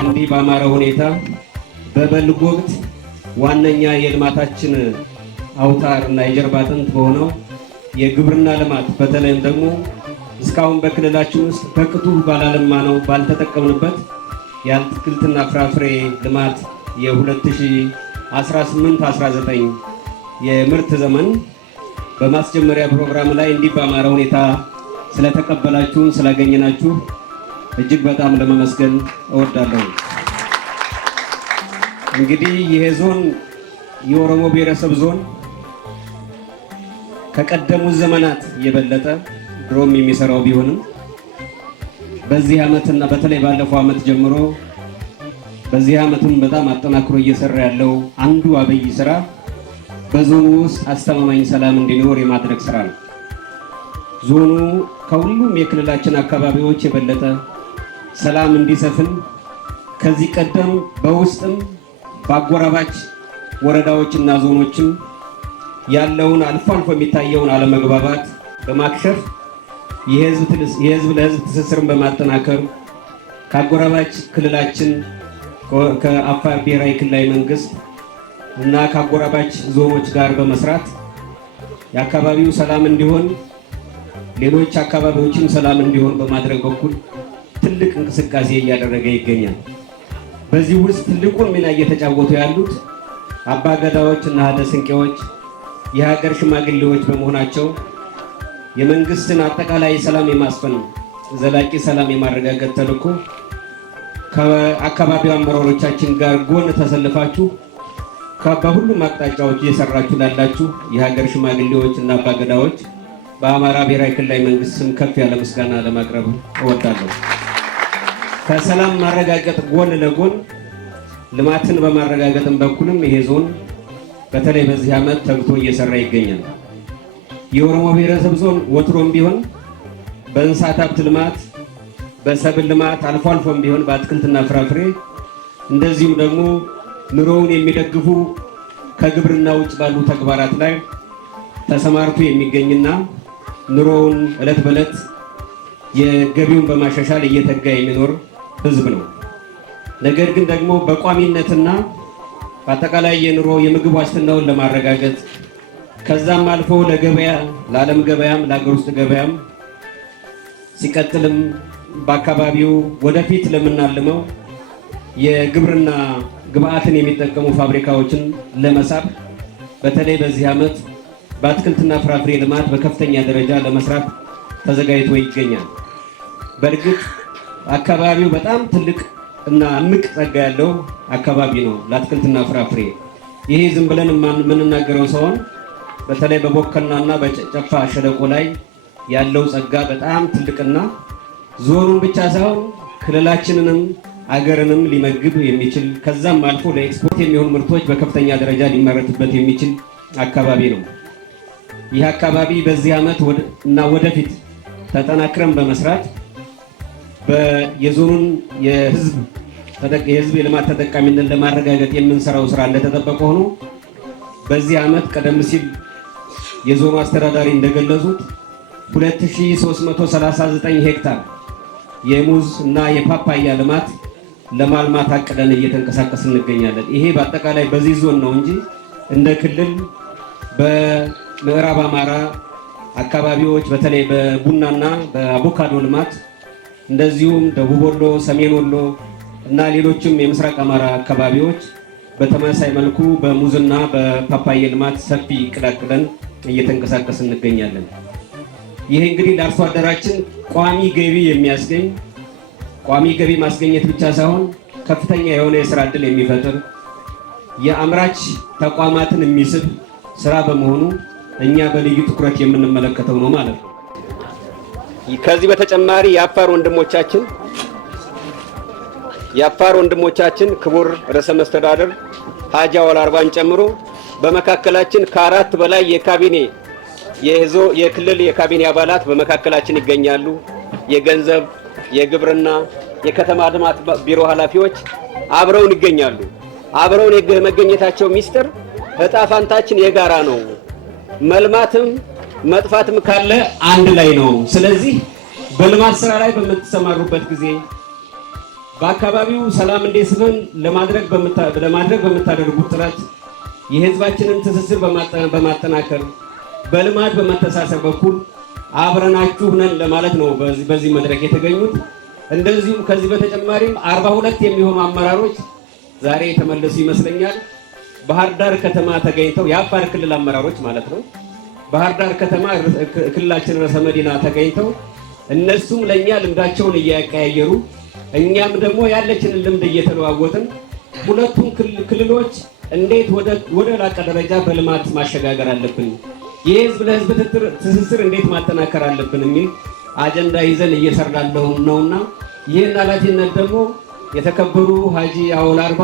እንዲህ በአማረ ሁኔታ በበልግ ወቅት ዋነኛ የልማታችን አውታር እና የጀርባ አጥንት በሆነው የግብርና ልማት በተለይም ደግሞ እስካሁን በክልላችን ውስጥ በቅጡ ባላለማነው ባልተጠቀምንበት የአትክልትና ፍራፍሬ ልማት የ2018-19 የምርት ዘመን በማስጀመሪያ ፕሮግራም ላይ እንዲህ በአማረ ሁኔታ ስለተቀበላችሁን ስላገኘናችሁ እጅግ በጣም ለመመስገን እወዳለሁ። እንግዲህ ይሄ ዞን የኦሮሞ ብሔረሰብ ዞን ከቀደሙት ዘመናት የበለጠ ድሮም የሚሰራው ቢሆንም በዚህ ዓመትና በተለይ ባለፈው ዓመት ጀምሮ በዚህ ዓመትም በጣም አጠናክሮ እየሰራ ያለው አንዱ አብይ ስራ በዞኑ ውስጥ አስተማማኝ ሰላም እንዲኖር የማድረግ ስራ ነው። ዞኑ ከሁሉም የክልላችን አካባቢዎች የበለጠ ሰላም እንዲሰፍን ከዚህ ቀደም በውስጥም በአጎራባች ወረዳዎችና ዞኖችም ያለውን አልፎ አልፎ የሚታየውን አለመግባባት በማክሸፍ የህዝብ ለህዝብ ትስስርን በማጠናከር ከአጎራባች ክልላችን ከአፋር ብሔራዊ ክልላዊ መንግስት እና ከአጎራባች ዞኖች ጋር በመስራት የአካባቢው ሰላም እንዲሆን ሌሎች አካባቢዎችም ሰላም እንዲሆን በማድረግ በኩል ትልቅ እንቅስቃሴ እያደረገ ይገኛል። በዚህ ውስጥ ትልቁን ሚና እየተጫወቱ ያሉት አባገዳዎች እና ሀደ ስንቄዎች የሀገር ሽማግሌዎች በመሆናቸው የመንግስትን አጠቃላይ ሰላም የማስፈን ዘላቂ ሰላም የማረጋገጥ ተልዕኮ ከአካባቢው አመራሮቻችን ጋር ጎን ተሰልፋችሁ በሁሉም አቅጣጫዎች እየሰራችሁ ላላችሁ የሀገር ሽማግሌዎች እና አባገዳዎች በአማራ ብሔራዊ ክልላዊ መንግስት ስም ከፍ ያለ ምስጋና ለማቅረብ እወዳለሁ። ከሰላም ማረጋገጥ ጎን ለጎን ልማትን በማረጋገጥም በኩልም ይሄ ዞን በተለይ በዚህ ዓመት ተግቶ እየሰራ ይገኛል። የኦሮሞ ብሔረሰብ ዞን ወትሮም ቢሆን በእንስሳት ሀብት ልማት፣ በሰብል ልማት አልፎ አልፎም ቢሆን በአትክልትና ፍራፍሬ እንደዚሁም ደግሞ ኑሮውን የሚደግፉ ከግብርና ውጭ ባሉ ተግባራት ላይ ተሰማርቶ የሚገኝና ኑሮውን ዕለት በዕለት የገቢውን በማሻሻል እየተጋ የሚኖር ህዝብ ነው። ነገር ግን ደግሞ በቋሚነትና በአጠቃላይ የኑሮ የምግብ ዋስትናውን ለማረጋገጥ ከዛም አልፎ ለገበያ ለዓለም ገበያም ለሀገር ውስጥ ገበያም ሲቀጥልም በአካባቢው ወደፊት ለምናልመው የግብርና ግብአትን የሚጠቀሙ ፋብሪካዎችን ለመሳብ በተለይ በዚህ ዓመት በአትክልትና ፍራፍሬ ልማት በከፍተኛ ደረጃ ለመስራት ተዘጋጅቶ ይገኛል። በእርግጥ አካባቢው በጣም ትልቅ እና እምቅ ጸጋ ያለው አካባቢ ነው ለአትክልትና ፍራፍሬ። ይሄ ዝም ብለን የምንናገረው ሳይሆን በተለይ በቦከናና በጨፋ ሸለቆ ላይ ያለው ጸጋ በጣም ትልቅና ዞኑን ብቻ ሳይሆን ክልላችንንም አገርንም ሊመግብ የሚችል ከዛም አልፎ ለኤክስፖርት የሚሆኑ ምርቶች በከፍተኛ ደረጃ ሊመረትበት የሚችል አካባቢ ነው። ይህ አካባቢ በዚህ ዓመት እና ወደፊት ተጠናክረን በመስራት የዞኑን የህዝብ የልማት ተጠቃሚነት ለማረጋገጥ የምንሰራው ስራ እንደተጠበቀ ሆኖ በዚህ ዓመት ቀደም ሲል የዞኑ አስተዳዳሪ እንደገለጹት 2339 ሄክታር የሙዝ እና የፓፓያ ልማት ለማልማት አቅደን እየተንቀሳቀስን እንገኛለን። ይሄ በአጠቃላይ በዚህ ዞን ነው እንጂ እንደ ክልል በምዕራብ አማራ አካባቢዎች በተለይ በቡናና በአቮካዶ ልማት እንደዚሁም ደቡብ ወሎ፣ ሰሜን ወሎ እና ሌሎችም የምስራቅ አማራ አካባቢዎች በተመሳሳይ መልኩ በሙዝና በፓፓያ ልማት ሰፊ እቅድ አቅደን እየተንቀሳቀስን እንገኛለን። ይሄ እንግዲህ ለአርሶ አደራችን ቋሚ ገቢ የሚያስገኝ ቋሚ ገቢ ማስገኘት ብቻ ሳይሆን ከፍተኛ የሆነ የስራ ዕድል የሚፈጥር የአምራች ተቋማትን የሚስብ ስራ በመሆኑ እኛ በልዩ ትኩረት የምንመለከተው ነው ማለት ነው። ከዚህ በተጨማሪ የአፋር ወንድሞቻችን ክቡር ርዕሰ መስተዳድር ሀጂ አወል አርባን ጨምሮ በመካከላችን ከ4 በላይ የክልል የካቢኔ አባላት በመካከላችን ይገኛሉ። የገንዘብ፣ የግብርና፣ የከተማ ልማት ቢሮ ኃላፊዎች አብረውን ይገኛሉ። አብረውን የመገኘታቸው ሚስጥር እጣ ፋንታችን የጋራ ነው። መልማትም መጥፋትም ካለ አንድ ላይ ነው። ስለዚህ በልማት ስራ ላይ በምትሰማሩበት ጊዜ በአካባቢው ሰላም እንዲሰፍን ለማድረግ በምታደርጉት ጥረት የህዝባችንን ትስስር በማጠናከር በልማት በመተሳሰር በኩል አብረናችሁ ነን ለማለት ነው በዚህ መድረክ የተገኙት። እንደዚሁም ከዚህ በተጨማሪም 42 የሚሆኑ አመራሮች ዛሬ የተመለሱ ይመስለኛል። ባህር ዳር ከተማ ተገኝተው የአፋር ክልል አመራሮች ማለት ነው። ባህር ዳር ከተማ ክልላችን ርዕሰ መዲና ተገኝተው እነሱም ለኛ ልምዳቸውን እያቀያየሩ እኛም ደግሞ ያለችንን ልምድ እየተለዋወጥን ሁለቱም ክልሎች እንዴት ወደ ላቀ ደረጃ በልማት ማሸጋገር አለብን፣ የህዝብ ለህዝብ ትስስር እንዴት ማጠናከር አለብን የሚል አጀንዳ ይዘን እየሰራን ነውና ይህን ኃላፊነት ደግሞ የተከበሩ ሀጂ አወል አርባ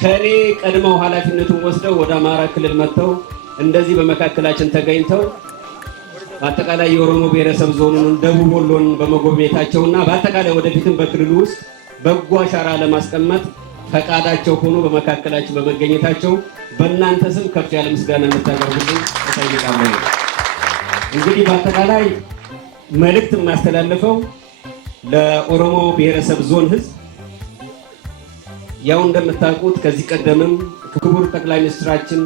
ከኔ ቀድመው ኃላፊነቱን ወስደው ወደ አማራ ክልል መጥተው እንደዚህ በመካከላችን ተገኝተው በአጠቃላይ የኦሮሞ ብሔረሰብ ዞኑን ደቡብ ወሎን በመጎብኘታቸውና በአጠቃላይ ወደፊትም በክልሉ ውስጥ በጎ አሻራ ለማስቀመጥ ፈቃዳቸው ሆኖ በመካከላችን በመገኘታቸው በእናንተ ስም ከፍ ያለ ምስጋና እንድታቀርቡልኝ እጠይቃለሁ። እንግዲህ በአጠቃላይ መልእክት የማስተላልፈው ለኦሮሞ ብሔረሰብ ዞን ህዝብ ያው እንደምታውቁት ከዚህ ቀደምም ክቡር ጠቅላይ ሚኒስትራችን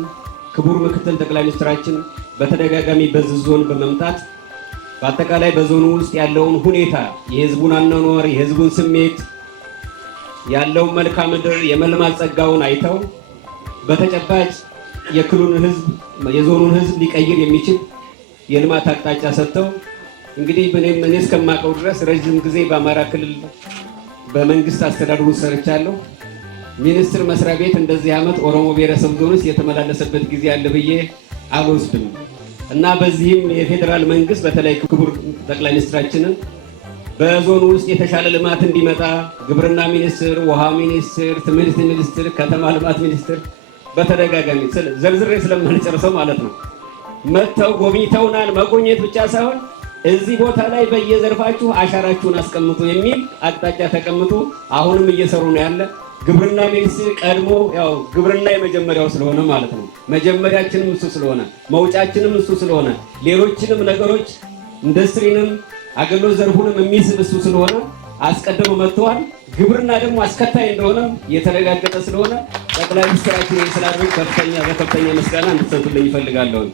ክቡር ምክትል ጠቅላይ ሚኒስትራችን በተደጋጋሚ በዚህ ዞን በመምጣት በአጠቃላይ በዞኑ ውስጥ ያለውን ሁኔታ የህዝቡን አኗኗር የህዝቡን ስሜት ያለውን መልክዓ ምድር የመልማት ጸጋውን አይተው በተጨባጭ የክልሉን ህዝብ የዞኑን ህዝብ ሊቀይር የሚችል የልማት አቅጣጫ ሰጥተው እንግዲህ እኔ እስከማውቀው ድረስ ረጅም ጊዜ በአማራ ክልል በመንግስት አስተዳደሩ ሰርቻለሁ። ሚኒስትር መስሪያ ቤት እንደዚህ ዓመት ኦሮሞ ብሔረሰብ ዞን ውስጥ የተመላለሰበት ጊዜ አለ ብዬ አልወስድም እና በዚህም የፌዴራል መንግስት በተለይ ክቡር ጠቅላይ ሚኒስትራችንን በዞኑ ውስጥ የተሻለ ልማት እንዲመጣ ግብርና ሚኒስትር፣ ውሃ ሚኒስትር፣ ትምህርት ሚኒስትር፣ ከተማ ልማት ሚኒስትር በተደጋጋሚ ዘርዝሬ ስለማንጨርሰው ማለት ነው መጥተው ጎብኝተውናል። መጎብኘት ብቻ ሳይሆን እዚህ ቦታ ላይ በየዘርፋችሁ አሻራችሁን አስቀምጡ የሚል አቅጣጫ ተቀምጡ አሁንም እየሰሩ ነው ያለ። ግብርና ሚኒስትር ቀድሞ ያው ግብርና የመጀመሪያው ስለሆነ ማለት ነው መጀመሪያችንም እሱ ስለሆነ መውጫችንም እሱ ስለሆነ ሌሎችንም ነገሮች ኢንዱስትሪንም አገልግሎት ዘርፉንም የሚስብ እሱ ስለሆነ አስቀድመው መጥተዋል። ግብርና ደግሞ አስከታይ እንደሆነ የተረጋገጠ ስለሆነ ጠቅላይ ሚኒስትራችን ስላደረጉ በከፍተኛ ምስጋና እንድትሰጡልኝ እፈልጋለሁ።